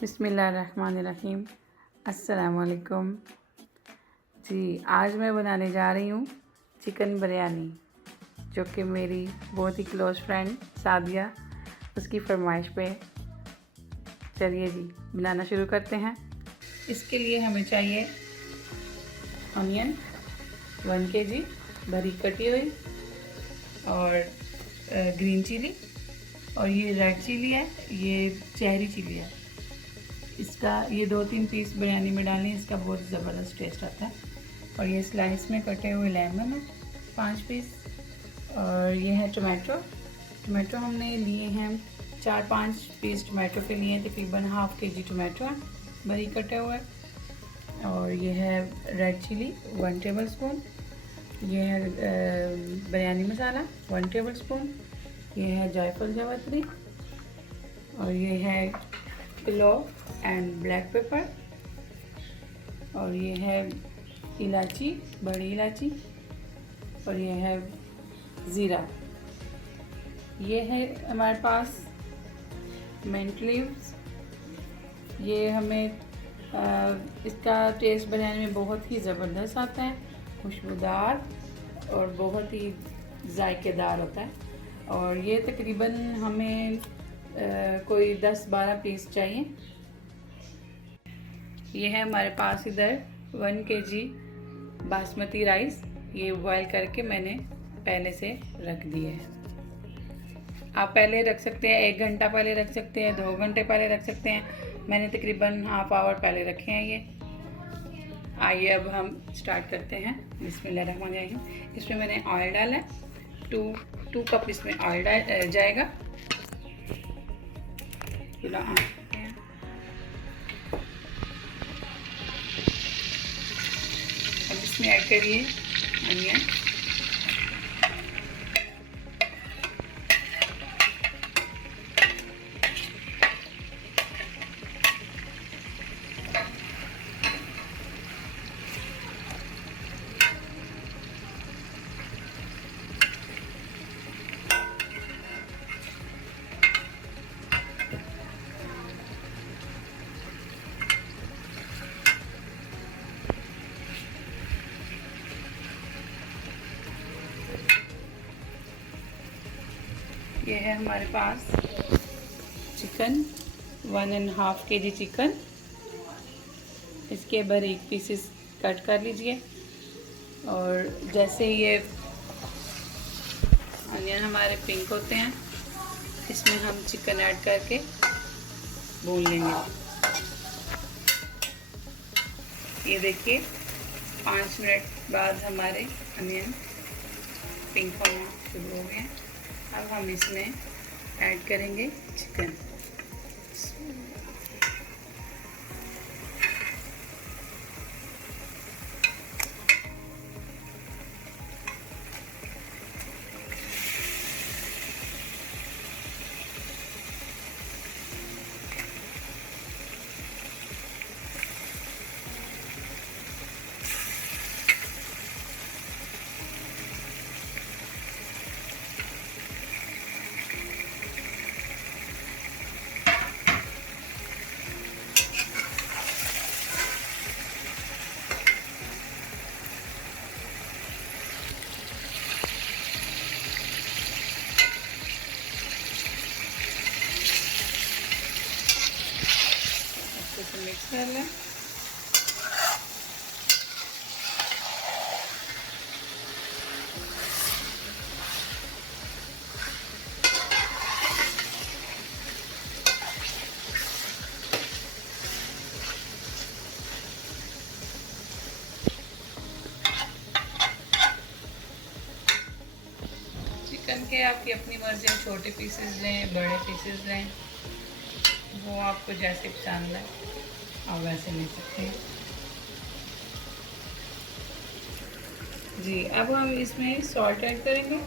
बिस्मिल्लाहिर्रहमानिर्रहीम। अस्सलामुअलैकुम जी। आज मैं बनाने जा रही हूँ चिकन बिरयानी, जो कि मेरी बहुत ही क्लोज़ फ्रेंड सादिया उसकी फरमाइश पे। चलिए जी, बनाना शुरू करते हैं। इसके लिए हमें चाहिए अनियन 1 kg बारीक कटी हुई, और ग्रीन चिली, और ये रेड चिली है, ये चेरी चिली है। इसका ये 2-3 पीस बिरयानी में डालें, इसका बहुत ज़बरदस्त टेस्ट आता है। और ये स्लाइस में कटे हुए लेमन है 5 पीस, और ये है टमाटो हमने लिए हैं 4-5 पीस टमाटो के लिए, तकरीबन ½ kg टमाटो है बारीक कटे हुए। और ये है रेड चिली 1 टेबलस्पून, ये है बिरयानी मसाला 1 टेबलस्पून, ये है जायफल जावित्री, और ये है क्लोव एंड ब्लैक पेपर, और ये है इलायची, बड़ी इलायची, और ये है ज़ीरा। ये है हमारे पास मिंट लीव्स। ये हमें इसका टेस्ट बिरयानी में बहुत ही ज़बरदस्त आता है, खुशबूदार और बहुत ही जायकेदार होता है। और ये तकरीबन हमें कोई 10-12 पीस चाहिए। ये है हमारे पास इधर 1 kg बासमती राइस, ये बॉयल करके मैंने पहले से रख दिए हैं। आप पहले रख सकते हैं, 1 घंटा पहले रख सकते हैं, 2 घंटे पहले रख सकते हैं। मैंने तकरीबन ½ आवर पहले रखे हैं ये। आइए अब हम स्टार्ट करते हैं। बिस्मिल्लाहिर्रहमानिर्रहीम। इसमें मैंने ऑयल डाला है, 2 कप इसमें ऑयल जाएगा। अब इसमें ऐड करिए अनियन, ये है हमारे पास चिकन 1½ kg चिकन। इसके बारीक पीसेस कट कर लीजिए, और जैसे ये अनियन हमारे पिंक होते हैं, इसमें हम चिकन ऐड करके भून लेंगे। ये देखिए 5 मिनट बाद हमारे अनियन पिंक होना शुरू हो गए हैं। अब हम इसमें ऐड करेंगे चिकन। मिक्स कर लें। चिकन के आपकी अपनी मर्जी, छोटे पीसेस लें, बड़े पीसेस लें, वो आपको जैसे पसंद है आप वैसे ले सकते हैं जी। अब हम इसमें सॉल्ट ऐड करेंगे।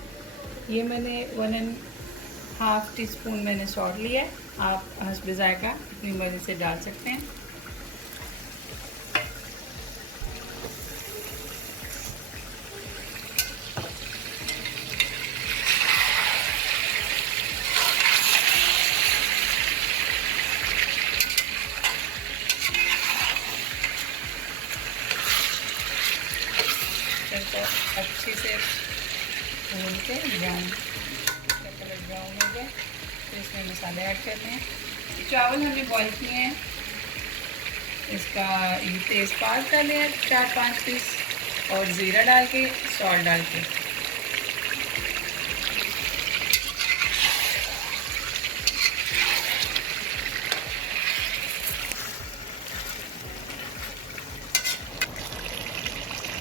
ये मैंने 1½ टीस्पून मैंने सॉल्ट लिया है। आप हस्ब ज़ायक़ा अपनी मर्ज़ी से डाल सकते हैं। अच्छे से भून के ब्राउन का कलर ब्राउन हो गया तो इसमें मसाले ऐड करने हैं। चावल हमने बॉईल किए हैं, इसका ये तेज़पात डाले हैं 4-5 पीस और ज़ीरा डाल के सॉल्ट डाल के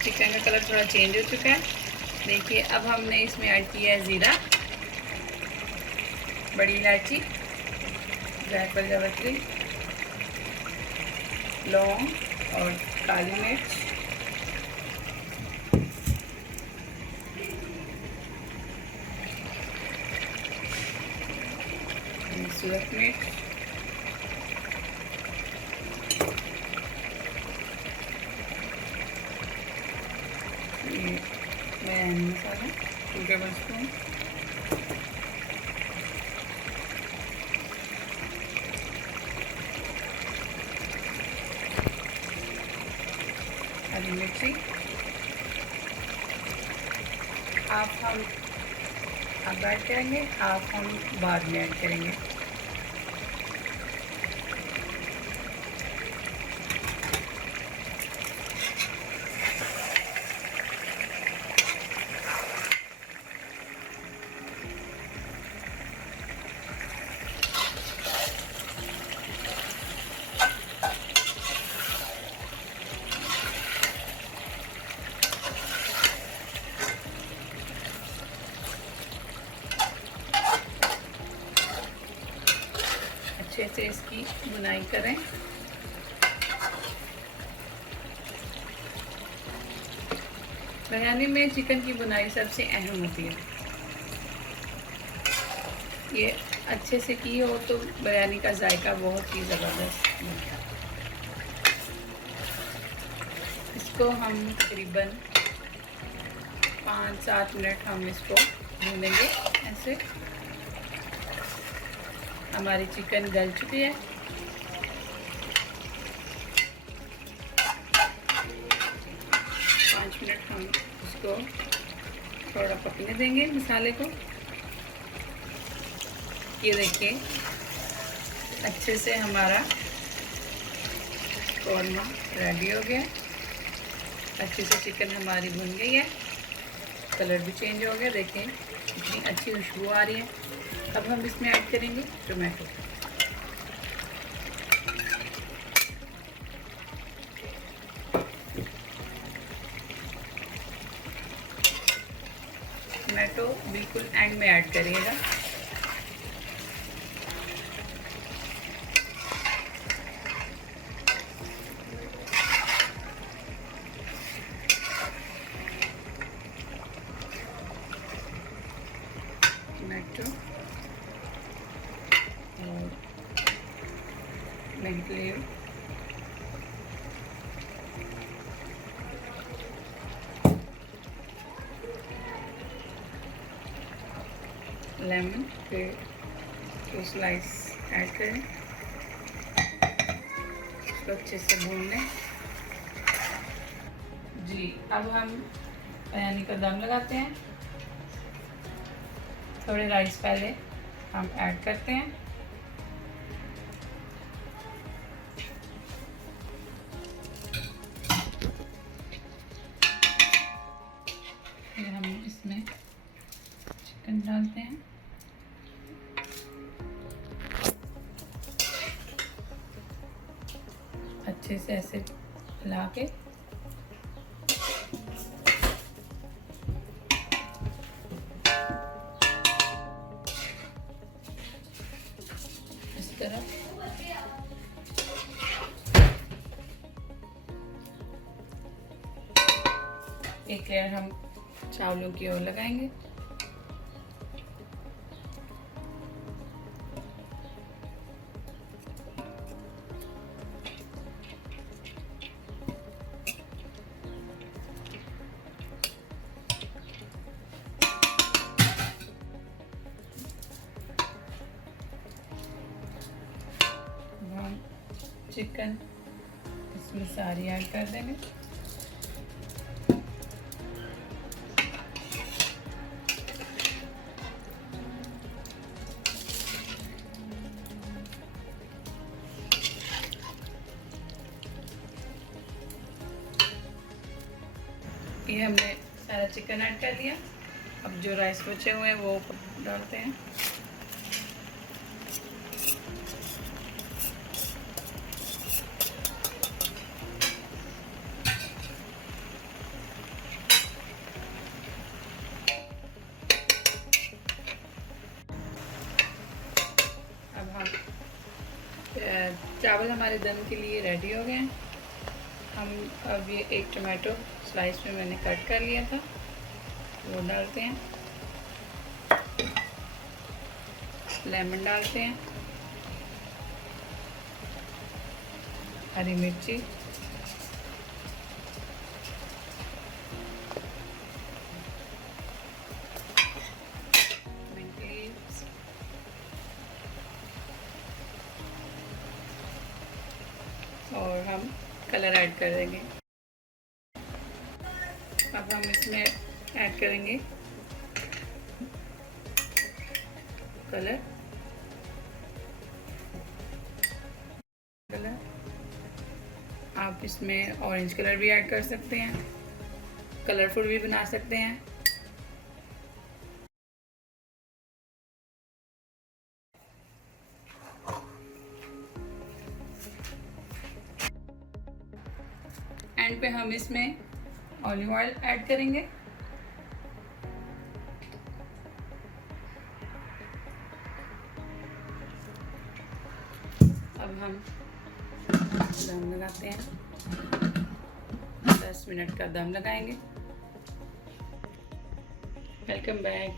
चिकन का कलर थोड़ा चेंज हो चुका है। देखिए अब हमने इसमें ऐड किया है ज़ीरा, बड़ी इलायची, जायफल जावित्री, लौंग और काली मिर्च, सूरत मिर्च, बिरयानी मसाला 2 टेबल स्पून, हरी मिर्ची हाफ हम अब ऐड करेंगे, हाफ हम बाद में ऐड करेंगे। अच्छे से इसकी बुनाई करें। बिरयानी में चिकन की बुनाई सबसे अहम होती है। ये अच्छे से की हो तो बिरयानी का जायका बहुत ही ज़बरदस्त बनता है। इसको हम तकरीबन 5-7 मिनट हम इसको भूनेंगे। ऐसे हमारी चिकन गल चुकी है। पाँच मिनट हम इसको थोड़ा पकने देंगे मसाले को। ये देखिए अच्छे से हमारा कौरमा रेडी हो गया। अच्छे से चिकन हमारी भुन गई है, कलर भी चेंज हो गया। देखें कितनी अच्छी खुशबू आ रही है। अब हम इसमें ऐड करेंगे टोमेटो। टोमेटो बिल्कुल एंड में ऐड करिएगा। टोमेटो और मिंट लीव, लेमन के 2 स्लाइस ऐड करें, इसको अच्छे से भून लें। जी अब हम बिरयानी का दम लगाते हैं। थोड़े राइस पहले हम ऐड करते हैं। फिर हम इसमें चिकन डालते हैं। अच्छे से ऐसे हिला के इस तरह एक लेयर हम चावलों की ओर लगाएंगे। हम चिकन इसमें सारी ऐड कर देंगे। ये हमने सारा चिकन ऐड कर लिया। अब जो राइस बचे हुए हैं वो ऊपर डालते हैं। अब हम चावल हमारे दम के लिए रेडी हो गए हैं। हम अब ये एक टमाटो स्लाइस में मैंने कट कर लिया था वो डालते हैं। लेमन डालते हैं, हरी मिर्ची, मिंट लीव्स, और हम कलर ऐड कर देंगे। अब हम इसमें ऐड करेंगे कलर। आप इसमें ऑरेंज कलर भी ऐड कर सकते हैं, कलरफुल भी बना सकते हैं। एंड पे हम इसमें ऑलिव ऑयल ऐड करेंगे। अब हम दम लगाते हैं, 10 मिनट का दम लगाएंगे। Welcome back.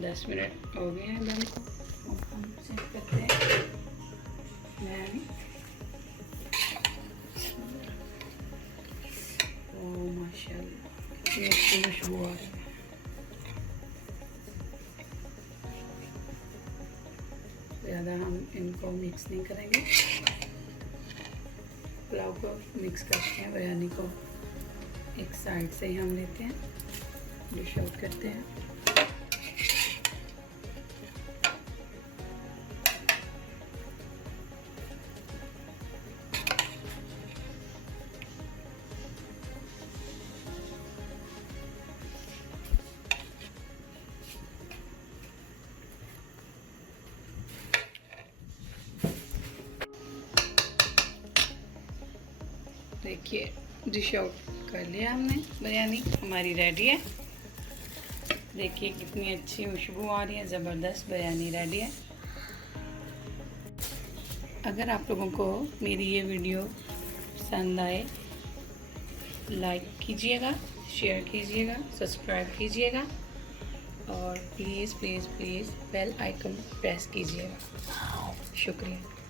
10 मिनट हो गए हैं दम को। अब हम चेक करते हैं बिरयानी। ओह माशाल्लाह, कितनी अच्छी खुशबू आ रही है। ज़्यादा हम इनको मिक्स नहीं करेंगे। पुलाव को मिक्स करते हैं, बिरयानी को एक साइड से ही हम लेते हैं, डिश आउट करते हैं। देखिए डिश आउट कर लिया हमने, बिरयानी हमारी रेडी है। देखिए कितनी अच्छी खुशबू आ रही है, ज़बरदस्त बिरयानी रेडी है। अगर आप लोगों को मेरी ये वीडियो पसंद आए, लाइक कीजिएगा, शेयर कीजिएगा, सब्सक्राइब कीजिएगा और please please please bell icon press कीजिएगा। शुक्रिया।